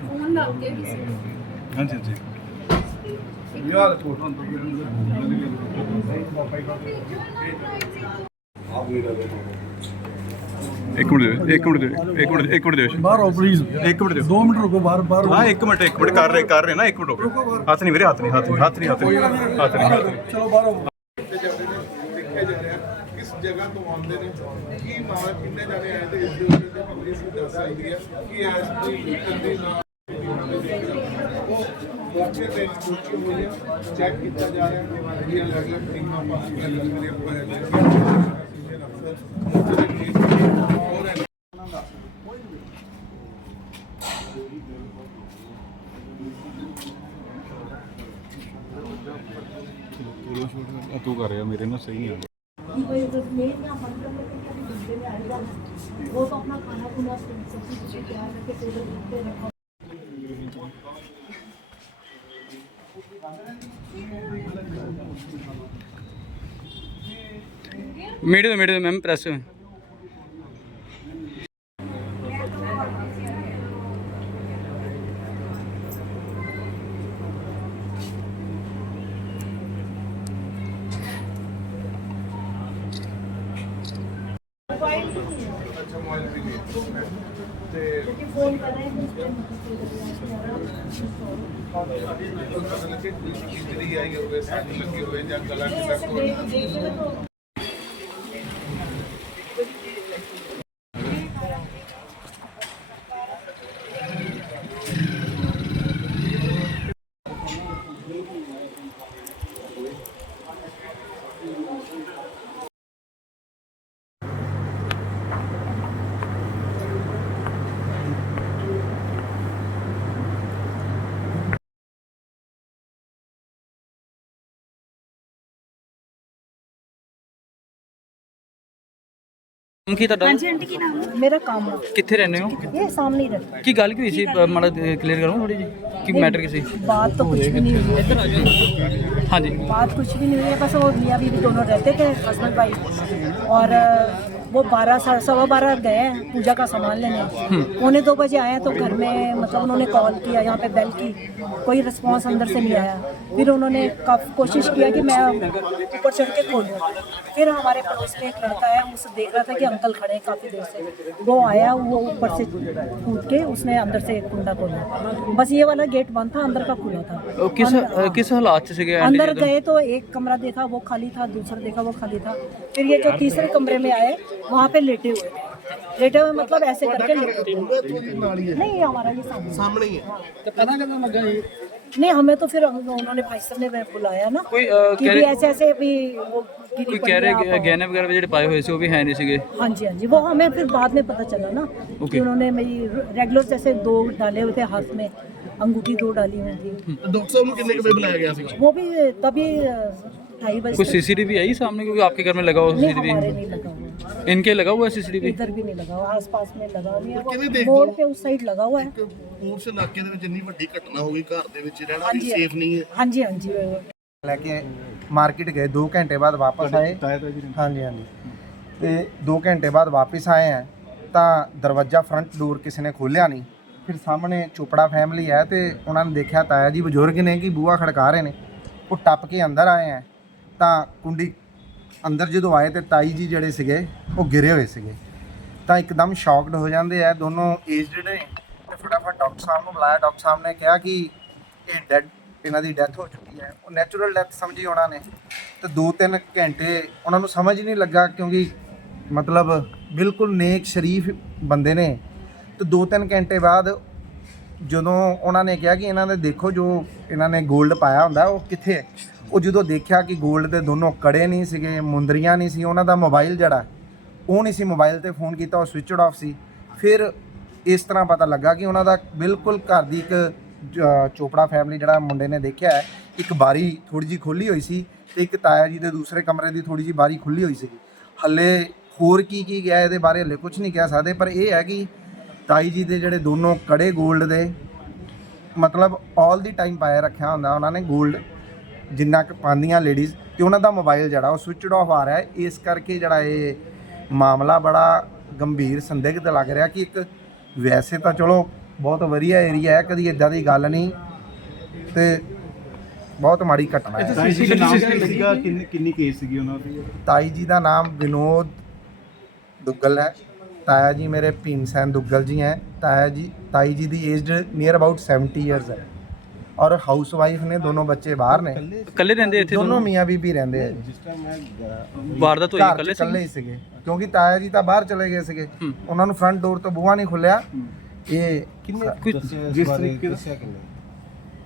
Phone ਲੱਗ ਗਿਆ ਕਿਸੇ ਨੂੰ ਹਾਂਜੀ ਹਾਂਜੀ। ਇੱਕ ਮਿੰਟ ਦਿਓ ਇੱਕ ਮਿੰਟ ਦਿਓ ਇੱਕ ਮਿੰਟ ਇੱਕ ਮਿੰਟ ਦਿਓ ਬਾਹਰ ਆਓ ਪਲੀਜ਼ ਇੱਕ ਮਿੰਟ ਦਿਓ 2 ਮਿੰਟ ਰੁਕੋ ਬਾਹਰ ਬਾਹਰ ਹਾਂ ਇੱਕ ਮਿੰਟ ਇੱਕ ਮਿੰਟ। ਕਰ ਰਹੇ ਕਰ ਰਹੇ ਨਾ ਇੱਕ ਮਿੰਟ ਰੁਕੋ। ਹੱਥ ਨਹੀਂ ਵੀਰੇ ਹੱਥ ਨਹੀਂ ਹੱਥ ਨਹੀਂ ਹੱਥ ਨਹੀਂ ਹੱਥ ਨਹੀਂ। ਹੱਥ ਨਹੀਂ। ਚਲੋ ਬਾਹਰ ਆਓ। ਜਗ੍ਹਾ ਤੋਂ ਆਉਂਦੇ ਨੇ। ਕੀ ਮਾਮਲਾ ਕਿੰਨੇ ਜਾਣੇ ਆਏ ਤੇ ਇਸ ਦੇ ਉੱਤੇ ਤੇ ਪੁਲਿਸ ਨੂੰ ਦੱਸ ਸਕਦੀ ਹੈ ਕਿ ਐਸ ਦੀ ਵੀਕਲ ਦੇ ਉਹ ਮੌਕੇ ਤੇ ਪੁੱਛੀ ਹੋਈ ਹੈ। ਚੈੱਕ ਕੀਤਾ ਜਾ ਰਿਹਾ ਹੈ ਜਿਹੜੀਆਂ ਅਲੱਗ-ਅਲੱਗ ਟੀਮਾਂ ਪਾਸ ਲੱਗ ਰਹੀਆਂ ਹੋਇਆ ਮੌਕੇ ਤੇ ਠੀਕ ਹੋਰ ਹੈ। ਤੂੰ ਕਰ ਰਿਹਾ, ਮੇਰੇ ਨਾਲ ਸਹੀ ਨਹੀਂ कि कोई अगर मेन या फंक्शन में किसी दूसरे में आएगा वो तो अपना खाना खुना सब चीज़ तैयार करके टेबल पे रखा मीडियो मीडियो मैम प्रेस में ਪ੍ਰੈਸ ਅੱਛਾ ਮੋਬਾਈਲ ਵੀ ਨਹੀਂ ਤੇ क्योंकि फोन कर रहे हैं तो ਪਤਾ ਲੱਗੇ ਕੋਈ ਇੰਜਰੀ ਆਈ ਹੋਵੇ ਸੱਟ ਲੱਗੀ ਹੋਵੇ ਜਾਂ ਗਲਾ नहीं ਟੁੱਟਾ ਨਾਮ ਕੀ ਤੁਹਾਡਾ हाँ आंटी की नाम मेरा काम है ਕਿੱਥੇ ਰਹਿੰਦੇ ਹੋ ये सामने ही रहता ਕੀ ਗੱਲ ਕੀ ਹੋਈ ਸੀ ਅ, ਮਾੜਾ ਕਲੀਅਰ ਕਰੋ ਥੋੜੀ ਜੀ ਕੀ ਮੈਟਰ ਕੀ ਸੀ है बात तो कुछ भी नहीं हुई है ਹਾਂਜੀ बात कुछ भी नहीं हुई है बस वो मियाँ बीवी दोनों रहते थे हस्बैंड वाइफ और अ, वो बारह साढ़े सवा बारह गए हैं पूजा का सामान लेने। हम्म। पौने दो बजे आए तो घर में मतलब उन्होंने कॉल किया यहाँ पे बेल की। कोई रिस्पॉन्स अंदर से नहीं आया। फिर उन्होंने कोशिश किया कि मैं ऊपर चढ़ के खोलूँ फिर हमारे पड़ोस में एक लड़का है उसे देख रहा था कि अंकल खड़े हैं काफ़ी देर से। वो आया वो ऊपर से कूद के उसने अंदर से कुंडा खोला। बस ये वाला गेट बंद था अंदर का खुला था। किस किस हालात से गया अंदर गए तो एक कमरा देखा वो खाली था दूसरा देखा वो खाली था। फिर ये जो तीसरे कमरे में आए वहाँ पे लेटे हुए लेटे हुए मतलब ऐसे करके लेटे नहीं हमारा ये सामने। ही है। तो नहीं हमें तो फिर उन्होंने भाई साहब ने बुलाया ना कोई आ, कि भी ऐसे ऐसे भी वो कोई कह रहे गहने वगैरह जो पाए हुए थे वो भी ਉਹ नहीं सके ਨਹੀਂ हाँ जी ਹਾਂਜੀ जी वो हमें फिर बाद में पता चला ना कि उन्होंने मेरी रेगुलर जैसे दो डाले हुए थे हाथ में अंगूठी दो डाली हुई थी। हम्म। तो डॉक्टर साहब ਨੂੰ ਕਿੰਨੇ ਕੁ ਬੁਲਾਇਆ ਗਿਆ वो भी तभी ढाई बजे कुछ सीसीटीवी आई सामने क्योंकि आपके घर में लगा हुआ सीसीटीवी? नहीं लगा हुआ। इनके लगा हुआ है सीसीटीवी इधर भी नहीं लगा हुआ आस पास में लगा हुआ नहीं ਕਿਵੇਂ है ਦੇਖ वो बोर्ड पे उस साइड लगा हुआ है ਪੂਰਸ ਇਲਾਕੇ ਦੇ ਵਿੱਚ ਇੰਨੀ ਵੱਡੀ ਘਟਨਾ ਹੋ ਗਈ ਘਰ ਦੇ ਵਿੱਚ ਰਹਿਣਾ ਵੀ ਹਾਂਜੀ। ਸੇਫ ਨਹੀਂ ਹੈ हाँ जी हाँ जी वो- ਲੈ ਕੇ ਮਾਰਕੀਟ ਗਏ 2 ਘੰਟੇ ਬਾਅਦ ਵਾਪਸ ਆਏ ਹਾਂਜੀ ਹਾਂਜੀ ਤੇ 2 ਘੰਟੇ ਬਾਅਦ ਵਾਪਸ ਆਏ ਆ ਤਾਂ ਦਰਵਾਜ਼ਾ ਫਰੰਟ ਡੋਰ ਕਿਸੇ ਨੇ ਖੋਲ੍ਹਿਆ ਨਹੀਂ ਫਿਰ ਸਾਹਮਣੇ ਚੋਪੜਾ ਫੈਮਿਲੀ ਹੈ ਤੇ ਉਹਨਾਂ ਨੇ ਦੇਖਿਆ ਤਾਇਆ ਜੀ ਬਜ਼ੁਰਗ ਨੇ ਕਿ ਬੂਆ ਖੜਕਾ ਰਹੇ ਨੇ ਉਹ ਟੱਪ ਕੇ ਅੰਦਰ ਆਏ ਆ ਤਾਂ ਕੁੰਡੀ ਅੰਦਰ ਜਦੋਂ ਆਏ ਤੇ ਤਾਈ ਜੀ ਜਿਹੜੇ ਸੀਗੇ, ਉਹ ਗਿਰੇ ਹੋਏ ਸੀਗੇ। ਤਾਂ ਇੱਕਦਮ ਸ਼ੌਕਡ ਹੋ ਜਾਂਦੇ ਆ, ਦੋਨੋਂ ਏਜਡ ਨੇ। ਤੇ ਫਟਾਫਟ ਡਾਕਟਰ ਸਾਹਿਬ ਨੂੰ ਬੁਲਾਇਆ। ਡਾਕਟਰ ਸਾਹਿਬ ਨੇ ਕਿਹਾ ਕਿ ਇਹ ਡੈਡ ਇਹਨਾਂ ਦੀ ਡੈਥ ਹੋ ਚੁੱਕੀ ਹੈ। ਉਹ ਨੈਚੁਰਲ ਡੈਥ ਸਮਝੀ ਉਹਨਾਂ ਨੇ। ਤੇ 2-3 ਘੰਟੇ ਉਹਨਾਂ ਨੂੰ ਸਮਝ ਨਹੀਂ ਲੱਗਾ, ਕਿਉਂਕਿ ਮਤਲਬ ਬਿਲਕੁਲ ਨੇਕ ਸ਼ਰੀਫ ਬੰਦੇ ਨੇ। ਤੇ 2-3 ਘੰਟੇ ਬਾਅਦ ਜਦੋਂ ਉਹਨਾਂ ਨੇ ਕਿਹਾ ਕਿ ਇਹਨਾਂ ਦੇ ਦੇਖੋ ਜੋ ਇਹਨਾਂ ਨੇ 골ਡ ਪਾਇਆ ਹੁੰਦਾ, ਉਹ ਕਿੱਥੇ ਹੈ? ਉਹ ਜਦੋਂ ਦੇਖਿਆ ਕਿ ਗੋਲਡ ਦੇ ਦੋਨੋਂ ਕੜੇ ਨਹੀਂ ਸੀਗੇ, ਮੁੰਦਰੀਆਂ ਨਹੀਂ ਸੀ, ਉਹਨਾਂ ਦਾ ਮੋਬਾਈਲ ਜਿਹੜਾ, ਉਹ ਨਹੀਂ ਸੀ ਮੋਬਾਈਲ ਤੇ ਫੋਨ ਕੀਤਾ, ਉਹ ਸਵਿਚਡ ਆਫ ਸੀ। ਫਿਰ ਇਸ ਤਰ੍ਹਾਂ ਪਤਾ ਲੱਗਾ ਕਿ ਉਹਨਾਂ ਦਾ ਬਿਲਕੁਲ ਘਰ ਦੀ ਇੱਕ ਚੋਪੜਾ ਫੈਮਿਲੀ ਜਿਹੜਾ ਮੁੰਡੇ ਨੇ ਦੇਖਿਆ ਹੈ, ਇੱਕ ਬਾਰੀ ਥੋੜੀ ਜੀ ਖੁੱਲੀ ਹੋਈ ਸੀ ਤੇ ਇੱਕ ਤਾਇਆ ਜੀ ਦੇ ਦੂਸਰੇ ਕਮਰੇ ਦੀ ਥੋੜੀ ਜੀ ਬਾਰੀ ਖੁੱਲੀ ਹੋਈ ਸੀ ਹੱਲੇ ਹੋਰ ਕੀ ਕੀ ਗਿਆ ਇਹਦੇ ਬਾਰੇ ਹੱਲੇ ਕੁਝ ਨਹੀਂ ਕਹਿ ਸਕਦੇ, ਪਰ ਇਹ ਹੈ ਕਿ ਤਾਈ ਜੀ ਦੇ ਜਿਹੜੇ ਦੋਨੋਂ ਕੜੇ ਗੋਲਡ ਦੇ, ਮਤਲਬ 올 ਦੀ ਟਾਈਮ ਪਾਇਆ ਰੱਖਿਆ ਹੁੰਦਾ, ਉਹਨਾਂ ਨੇ ਗੋਲਡ ਜਿੰਨਾ ਕੁ ਪਾਉਂਦੀਆਂ ਲੇਡੀਜ਼ ਤੇ ਉਹਨਾਂ ਦਾ ਮੋਬਾਈਲ ਜਿਹੜਾ ਉਹ ਸਵਿਚਡ ਆਫ ਆ ਰਿਹਾ ਹੈ। ਇਸ ਕਰਕੇ ਜਿਹੜਾ ਇਹ ਮਾਮਲਾ ਬੜਾ ਗੰਭੀਰ ਸੰਦਿਗਧ ਲੱਗ ਰਿਹਾ ਕਿ ਇੱਕ ਵੈਸੇ ਤਾਂ ਚਲੋ ਬਹੁਤ ਵਧੀਆ ਏਰੀਆ ਹੈ ਕਦੀ ਇਦਾਂ ਦੀ ਗੱਲ ਨਹੀਂ। ਤੇ ਬਹੁਤ ਮਾੜੀ ਘਟਨਾ ਹੈ। ਤਾਈ ਜੀ ਦਾ ਨਾਮ ਕੀ ਸੀਗਾ? ਕਿੰਨੀ ਕਿੰਨੀ ਕੇਸ ਸੀਗੀ ਉਹਨਾਂ ਦੀ? ਤਾਈ ਜੀ ਦਾ ਨਾਮ ਵਿਨੋਦ ਦੁੱਗਲ ਹੈ। ਤਾਇਆ ਜੀ ਮੇਰੇ ਭੀਮ ਸੈਨ ਦੁੱਗਲ ਜੀ ਹੈ। ਤਾਇਆ ਜੀ ਤਾਈ ਜੀ ਦੀ ਏਜ ਨੀਅਰ ਅਬਾਊਟ 70 ਇਅਰਸ ਹੈ। ਔਰ ਹਾਊਸ ਵਾਈਫ ਨੇ ਦੋਨੋਂ ਬੱਚੇ ਬਾਹਰ ਨੇ। ਇਕੱਲੇ ਰਹਿੰਦੇ ਇੱਥੇ ਦੋਨੋਂ ਮੀਆਂ ਬੀਬੀ ਰਹਿੰਦੇ ਆ ਵਾਰਦਾਤ ਹੋਈ ਇਕੱਲੇ ਇਕੱਲੇ ਹੀ ਸੀਗੇ। ਕਿਉਂਕਿ ਤਾਇਆ ਜੀ ਤਾਂ ਬਾਹਰ ਚਲੇ ਗਏ ਸੀਗੇ। ਉਹਨਾਂ ਨੂੰ ਫਰੰਟ ਡੋਰ ਤੋਂ ਬੂਹਾ ਨਹੀਂ ਖੁੱਲਿਆ। ਇਹ ਜਿਸ ਤਰੀਕੇ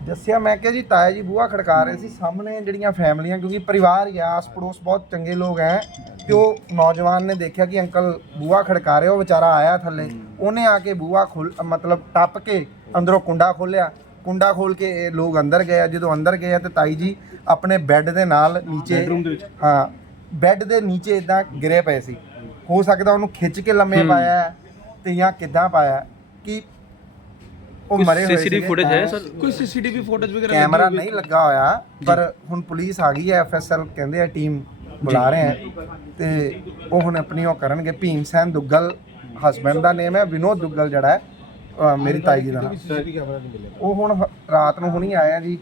ਦੱਸਿਆ ਮੈਂ ਕਿਹਾ ਜੀ ਤਾਇਆ ਜੀ ਬੂਹਾ ਖੜਕਾ ਰਹੇ ਸੀ। ਸਾਹਮਣੇ ਜਿਹੜੀਆਂ ਫੈਮਲੀਆਂ ਕਿਉਂਕਿ ਪਰਿਵਾਰ ਹੀ ਆਸ ਪੜੋਸ ਬਹੁਤ ਚੰਗੇ ਲੋਕ ਹੈ ਤੇ ਉਹ ਨੌਜਵਾਨ ਨੇ ਦੇਖਿਆ ਕਿ ਅੰਕਲ ਬੂਹਾ ਖੜਕਾ ਰਹੇ ਉਹ ਵਿਚਾਰਾ ਆਇਆ ਥੱਲੇ। ਉਹਨੇ ਆ ਕੇ ਬੂਹਾ ਖੋਲ ਮਤਲਬ ਟੱਪ ਕੇ ਅੰਦਰੋਂ ਕੁੰਡਾ ਖੋਲਿਆ ਕੁੰਡਾ ਖੋਲ ਕੇ ਇਹ ਲੋਕ ਅੰਦਰ ਗਏ ਆ। ਜਦੋਂ ਅੰਦਰ ਗਏ ਆ ਤੇ ਤਾਈ ਜੀ ਆਪਣੇ ਬੈੱਡ ਦੇ ਨਾਲ ਨੀਚੇ Bedroom ਦੇ ਵਿੱਚ? ਹਾਂ ਬੈੱਡ ਦੇ ਨੀਚੇ ਇਦਾਂ ਗਿਰੇ ਪਏ ਸੀ ਹੋ ਸਕਦਾ ਉਹਨੂੰ ਖਿੱਚ ਕੇ ਲੰਮੇ ਪਾਇਆ ਹੈ ਤੇ ਜਾਂ ਕਿੱਦਾਂ ਪਾਇਆ ਹੈ ਕਿ ਉਹ ਮਰੇ ਹੋਏ ਸੀਗੇ। ਹਾਂ। ਸਰ ਕੋਈ ਸੀਸੀਟੀਵੀ ਫੁਟੇਜ ਵਗੈਰਾ ਕੈਮਰਾ ਨਹੀਂ ਲੱਗਾ ਹੋਇਆ ਪਰ ਹੁਣ ਪੁਲਿਸ ਆ ਗਈ ਹੈ ਐਫਐਸਐਲ ਕਹਿੰਦੇ ਆ ਟੀਮ ਬੁਲਾ ਰਹੇ ਆ ਤੇ ਉਹ ਹੁਣ ਆਪਣੀ ਉਹ ਕਰਨਗੇ ਭੀਮ ਸੈਨ ਦੁੱਗਲ ਹਸਬੰਡ ਦਾ ਨੇਮ ਹੈ ਵਿਨੋਦ ਦੁੱਗਲ ਜਿਹੜਾ ਹੈ ਅਹ ਮੇਰੀ ਤਾਈ ਜੀ ਦਾ ਉਹ ਹੁਣ ਹ- ਰਾਤ ਨੂੰ ਹੁਣੀ ਆਏ ਆ ਜੀ।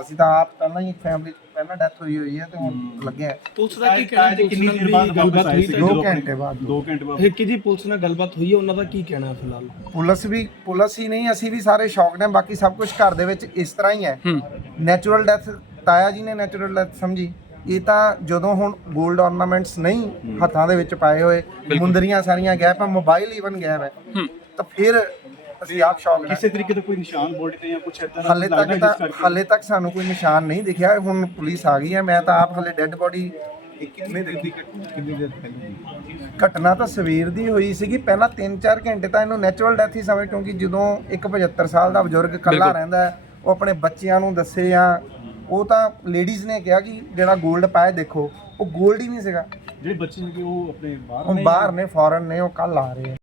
ਅਸੀਂ ਤਾਂ ਆਪ ਪਹਿਲਾਂ ਹੀ ਫੈਮਿਲੀ ਪਹਿਲਾਂ ਡੈਥ ਹੋਈ ਹੋਈ ਹੈ ਤੇ ਹੁਣ ਲੱਗੇ ਆ। ਪੁਲਿਸ ਦਾ ਕੀ ਕਹਿਣਾ ਜੀ ਕਿੰਨੀ ਦੇਰ ਬਾਅਦ ਵਾਪਸ ਆਏ ਸੀ ਦੋ ਘੰਟੇ ਬਾਅਦ। 2 ਘੰਟੇ ਬਾਅਦ। ਇੱਕ ਜੀ ਪੁਲਿਸ ਨਾਲ ਗੱਲਬਾਤ ਹੋਈ ਹੈ ਉਹਨਾਂ ਦਾ ਕੀ ਕਹਿਣਾ ਹੈ ਫਿਲਹਾਲ? ਪੁਲਿਸ ਵੀ ਪੁਲਿਸ ਹੀ ਨਹੀਂ ਅਸੀਂ ਵੀ ਸਾਰੇ ਸ਼ੌਕ ਨੇ ਬਾਕੀ ਸਭ ਕੁਝ ਘਰ ਦੇ ਵਿੱਚ ਇਸ ਤਰ੍ਹਾਂ ਹੀ ਹੈ। ਨੈਚੁਰਲ ਡੈਥ ਤਾਇਆ ਜੀ ਨੇ ਨੈਚੁਰਲ ਡੈਥ ਸਮਝੀ। ਇਹ ਤਾਂ ਜਦੋਂ ਹੁਣ 골ਡ ornaments ਨਹੀਂ ਹੱਥਾਂ ਦੇ ਵਿੱਚ ਪਾਏ ਹੋਏ ਮੁੰਦਰੀਆਂ ਸਾਰੀਆਂ ਗੈਪ ਹੈ ਮੋਬਾਈਲ ਈਵਨ ਗੈਪ ਹੈ। ਹੂੰ। ਤਾਂ ਫਿਰ ਅਸੀਂ ਆਪ ਸ਼ੌਕ ਕਿਸੇ ਤਰੀਕੇ ਦਾ ਕੋਈ ਨਿਸ਼ਾਨ ਬੋਡੀ ਤੇ ਜਾਂ ਕੁਝ ਇਦਾਂ ਦਾ ਹਾਲੇ ਲੱਗਦਾ ਤੱਕ ਜਿਸ ਤਾਂ ਕਰਕੇ ਹਾਲੇ ਤੱਕ ਸਾਨੂੰ ਕੋਈ ਨਿਸ਼ਾਨ ਨਹੀਂ ਦਿਖਿਆ। ਹੁਣ ਪੁਲਿਸ ਆ ਗਈ ਹੈ। ਮੈਂ ਤਾਂ ਆਪ ਹਾਲੇ ਡੈੱਡ ਬੋਡੀ ਕਿੰਨੇ ਦਿਨ ਦੀ ਘਟਨਾ? ਕਿੰਨੀ ਦੇਰ ਪਹਿਲਾਂ ਘਟਨਾ ਤਾਂ ਸਵੇਰ ਦੀ ਹੋਈ ਸੀਗੀ। ਪਹਿਲਾਂ 3-4 ਘੰਟੇ ਤਾਂ ਇਹਨੂੰ ਨੈਚੁਰਲ ਡੈਥ ਹੀ ਸਮਝ ਕਿਉਂਕਿ ਜਦੋਂ ਇੱਕ 75 ਸਾਲ ਦਾ ਬਜ਼ੁਰਗ ਇਕੱਲਾ। ਰਹਿੰਦਾ ਹੈ, ਉਹ ਆਪਣੇ ਬੱਚਿਆਂ ਨੂੰ ਦੱਸੇ ਜਾਂ ਉਹ ਤਾਂ ਲੇਡੀਜ਼ ਨੇ ਕਿਹਾ ਕਿ ਜਿਹੜਾ 골ਡ ਪਾਇਆ ਦੇਖੋ ਉਹ 골ਡ ਹੀ ਨਹੀਂ ਸੀਗਾ। ਜਿਹੜੇ ਬੱਚੇ ਨੇ ਉਹ ਆਪਣੇ ਬਾਹਰ ਨੇ? ਬਾਹਰ ਨੇ ਫੋਰਨ ਨੇ ਉਹ ਕੱਲ ਆ ਰਹੇ ਆ।